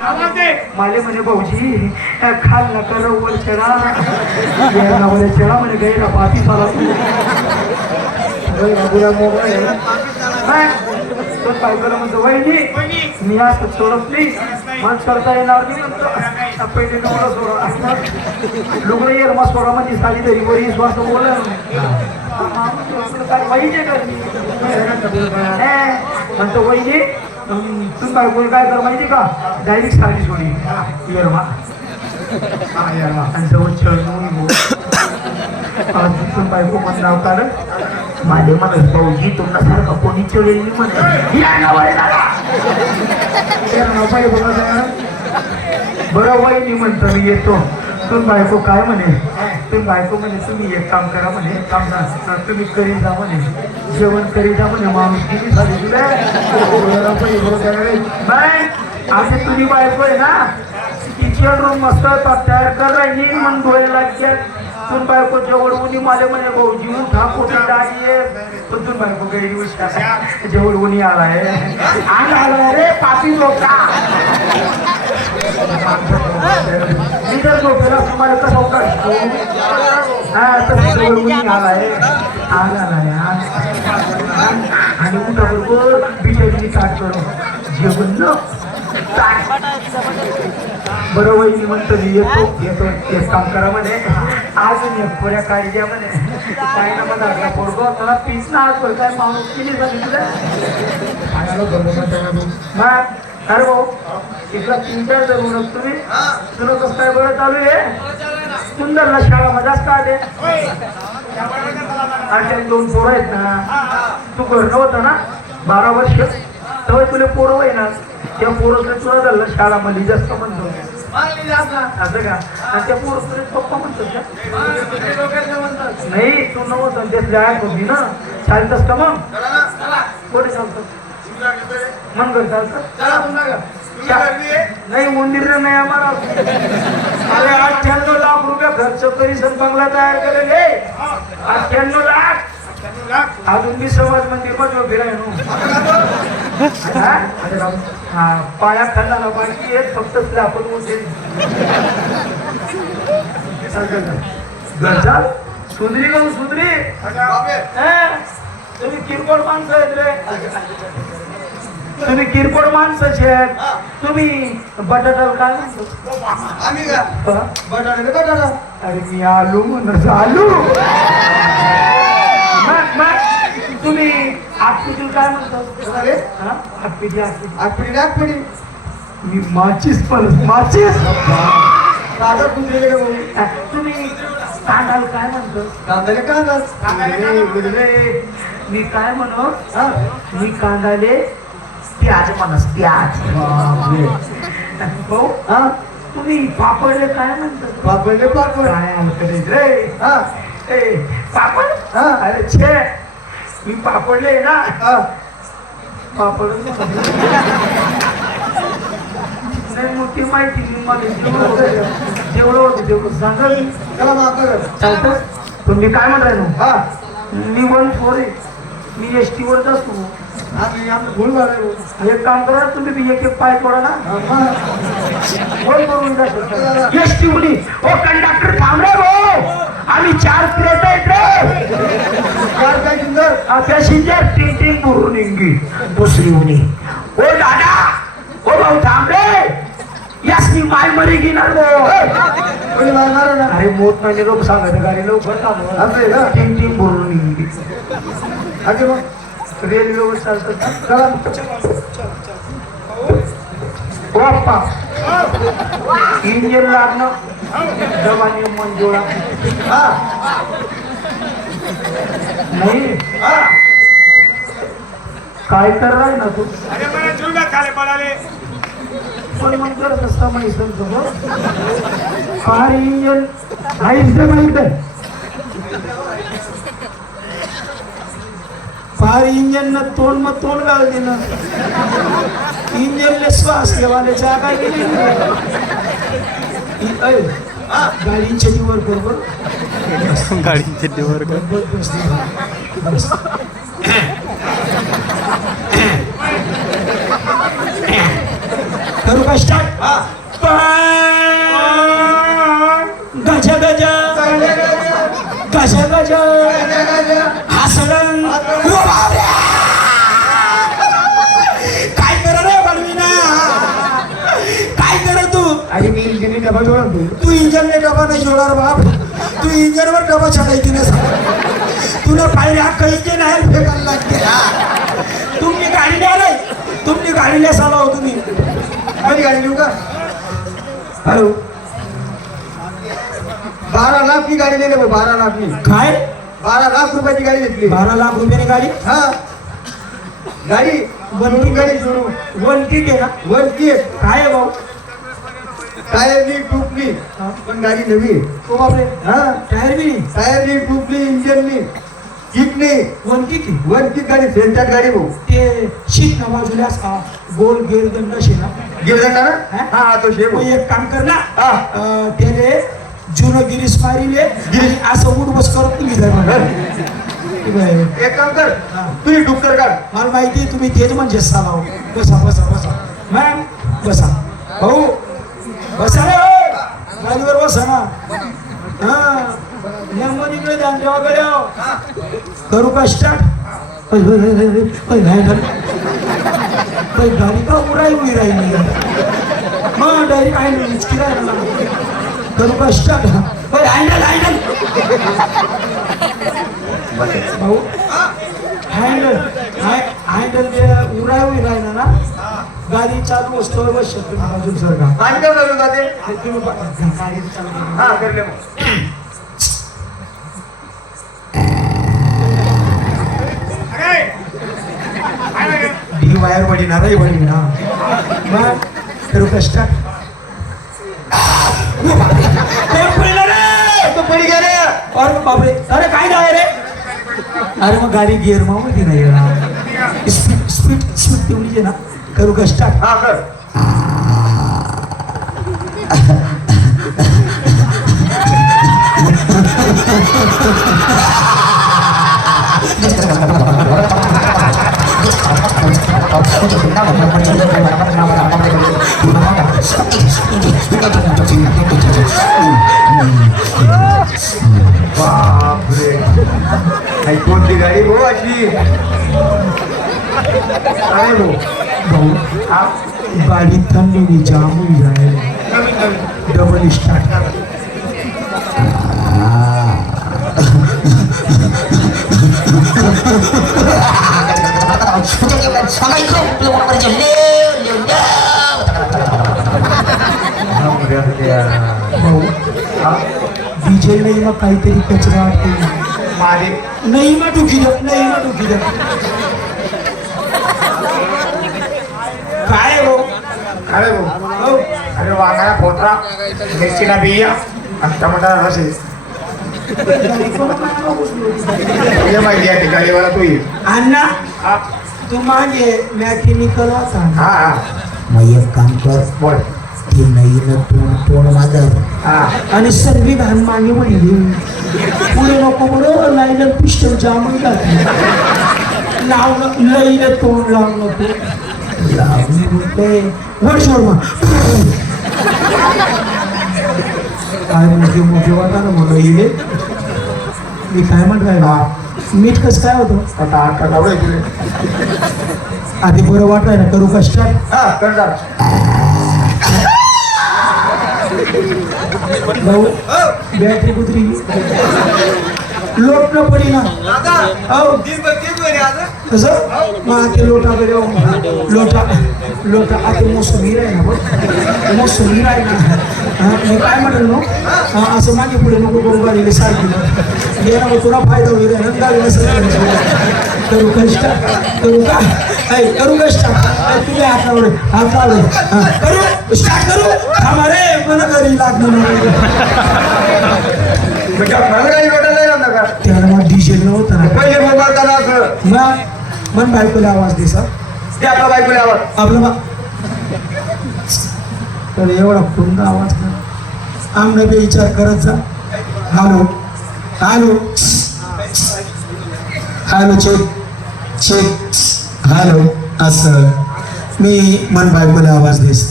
माले म्हणे भाऊजी खाल नका वर चढा. चढा म्हणे गैरा पाठी साला तू बाबूला मोबाईल तो बायकोला म्हणतो वहिनी मी आज सोडत नाही मला चढता येणार नाही पहिले सोडा. लुगडे येर मग सोडा म्हणजे साडी तरी श्वास बोला काय पाहिजे का? म्हणतो वहिनी तू काय बोल काय कर माहिती का? डायरेक्ट साडी सोडी येरमा आणि जवळ चढून बायको पण नाव काढ माझे म्हणत भाऊजी तुमना सारखं कोणी चढेल मी म्हणत नावाने काढा. त्या नावाने बोला म्हणतो मी येतो. तुम्ही बायको काय म्हणे? तुम्ही बायको म्हणे तुम्ही एक काम करा म्हणे एक काम करा तुम्ही करीन जा म्हणे. जेवण करीन जा म्हणे माणूस किती झाली तुला? नाही असे तुम्ही बायको आहे ना किचन रूम मस्त तयार कर राहिली म्हणून डोळे लागते तुम बायको जेवढ उनी माले म्हणे भाऊजी उठा कुठे डाळी पण तुम बायको काही गोष्ट जवळ उनी आलाय आला रे पापी लोका. जर झोपेला तुम्हाला कसं अवकाश हा तर जवळ उनी आलाय आला आलाय आणि उठा बरोबर? बिचारी ताट करो जेवण न बरं वहिनी म्हणतो मी येतो येतो. एक काम करा म्हणे. अजून एक पुऱ्या काढी द्या म्हणे. काय ना म्हणा पोरगो मला पीस ना आज काय माणूस किती झाली तुला मग अरे भाऊ. इकडं तीन चार जर म्हणत तुम्ही. तुला कसं काय बरं चालू आहे? सुंदरला शाळा मजाच काढे अशा दोन पोरं आहेत ना. तू घरनं होता ना? बारा वर्ष. तेव्हा तुला पोरं होय ना त्या पोरं तुला झालं शाळामध्ये जास्त म्हणतो. असं का? आणि त्या पोरं तुला पप्पा म्हणतात का? नाही तू नव्हतं. त्यातली आठ होती ना. शाळेत असतं मग? कोणी चालतं? मन घर. चालतं? नाही मंदिर नाही आम्हाला. अरे अठ्ठ्याण्णव लाख रुपये खर्च करी सण बंगला तयार केलेले अठ्ठ्याण्णव लाख. अजून मी समाज मंदिरमध्ये उभी राहिलो हा? हा? पाया खाल्ला ना बाकी आहेत फक्त तुला आपण गरजा सुंदरी गाव सुंदरी हा? तुम्ही किरकोळ माणसं आहेत रे. तुम्ही किरकोळ माणसाचे आहेत तुम्ही बटाटा काय म्हणतो? हा? अरे मी आलू म्हणत आलू. मग मग तुम्ही आतपिटी काय म्हणतो? आतपिटी आतपिटी मी माचीस पण माचीस. तुम्ही कांदाल काय म्हणतो? अरे, उडले. मी काय म्हणू? मी कांदाले प्याज म्हणस प्याज भाऊ हा तुम्ही पापडले काय म्हणतो काय हलकट रे ए पापड अरे छे मी पापडले ना पापड नाही मोठी माहिती नाही मला जेवढं होतं जेवढं होतं तेवढं सांगा चालतं तुम्ही काय म्हणताय ना मी वन फोर आहे मी एस टी वरच असतो एक काम करा ना, तुम्ही एक एक पाय तोडा ना. वन करून एस टी उडी. ओ कंडक्टर थांब रे. भाऊ आम्ही चार प्लेट आहेत रे. पॅसेंजर टिंग टिंग बुरून इंगी दुसरी उडी. ओ दादा. ओ भाऊ थांब रे. यासनी माय मरी घेणार भाऊ अरे मोठ महिने लोक सांगत गाडी लवकर थांबव. टिंग टिंग बुरून रेल्वे रेल्वेवर चालतात चला बाप्पा इंजिन लागणं दवाने मंजुळा नाही काय तर राय ना तू पण मग जर नसता माहिती समजतो कार इंजिन काहीच ते माहीत फार इंजिन न तोंड मग तोंड घालते ना इंजिनले श्वास घेवाले जागा गेली गाडीच्या निवर बरोबर गाडीचे डिवर बस, बस, बस. करू का स्टार्ट तू इंजन इंजनने डबा नाही जोडणार बाप। तू इंजनवर डबा छटायची ना तुला पाहिजे अख्खा इंजन आहे फेकायला लागते तुम्ही गाडी आलाय तुम्ही गाडीला साला हो तुम्ही। माझी गाडी लिहू का हॅलो। बारा लाख की गाडी लिहिले बारा लाख की। काय? बारा लाख रुपयाची गाडी घेतली बारा लाख रुपयाने गाडी? हा। गाडी बनवून गाडी सोडू वन किट आहे ना? वरती आहे. काय आहे भाऊ? टायरली टूपली. पण गाडी नवी. बापरे. हा? टायर बी नाही. टायरली टूपली इंजननी किटनी वन किट आहे. वरती गाडी सेंटर गाडी भाऊ. ते शीट ना बाजूला असा गोल गेर दंड असे ना. गिरदंडा हा? ना? हा? हा, तो मग एक काम कर ना. हा. त्याले जुनं गिरीश मारीले असं उठ बस करत तुम्ही. एक काम कर. हा. तुम्ही डुक्कर काढ. मला माहिती तुम्ही तेच म्हणजे सालाव बसा बसा बसा. मॅम बसा. भाऊ बसा रे हो. गाडीवर बसा ना हा नेमकं इकडे ध्यान ठेवा कडे हो. करू का स्टार्ट गाडी का उराई उभी राहिली मग डायरेक्ट आहे इचकी राहिला करू का स्टार्ट हँडल हँडल भाऊ हँडल हँडल जे उराय उभी राहिला ना गाडी चालू असतो बस शकतो अजून सर का आणि करू का ते तुम्ही गाडी चालू हा करले मग. डी वायर बडी ना रे बडी ना मग करू का स्टार्ट कोण पडलं रे! तो पडी गेले. अरे बापरे. अरे काय झालं रे? अरे मग गाडी गिअर मा मध्ये नाही स्पीड स्पीड स्पीड तेवढी ना. करू का स्टार्ट हा कर. बापरे काही कोणती गाडी भाऊ अशी काय भाऊ भाऊ हा गाडी थंडी जाम होई जाईल नवीन नवीन डबल स्टार्ट भाऊ हा काहीतरी कचरा अडकला. मारे नाही मग डुकी द्या नाही मग डुकी द्या काय हो अरे भाऊ हो अरे वांगाला फोटरा मिरचीला बिया आणि टमाटा रसे ये माहिती आहे गाडीवाला तू ये अण्णा हा तू मागे मॅकॅनिकल होता हा हा मग एक काम कर बोल तोंड माझं आणि सर्वी घाण मागे म्हणली पुढे नको बरोबर लाईन पिस्टल जाम लावलं लईला तोंड लावलं नको. लावणी बोलते वर सोड मग. काय म्हणते मोठे वाटा ना म्हणून येईल मी काय म्हणत राहिला मीठ कसं काय होतं? आता आठ. आधी बरं वाटाय ना करू का स्टार्ट हा कर भाऊ बॅटरी कुत्री लोट न. पडी ना. हो कसं? मग लोटाकडे येऊ. लोटा लोटा आता मोसमी राही ना बघ. मोसमी राही ना. हा, मी काय म्हणेल? नो हा, असं मागे पुढे नको करू गाडीला सारखी. ये ना तुला फायदा होईल ना गाडीला सगळं करू कष्ट करू का? करू कष्ट तुझ्या हातावर हातावर करू स्टार्ट करू? थांबा रे मला घरी लागणार का? त्याला डिझेल नव्हतं ना. पहिले मोबाईल त्याला असं. मन बायकोला आवाज दे सर. ते आपला बायकोला आवाज. आपलं बा तर एवढा कुंद आवाज कर. आमने बी विचार करत जा. Hello. Hello. Hello check. Check. Hello असं मी मन बायकोला आवाज देस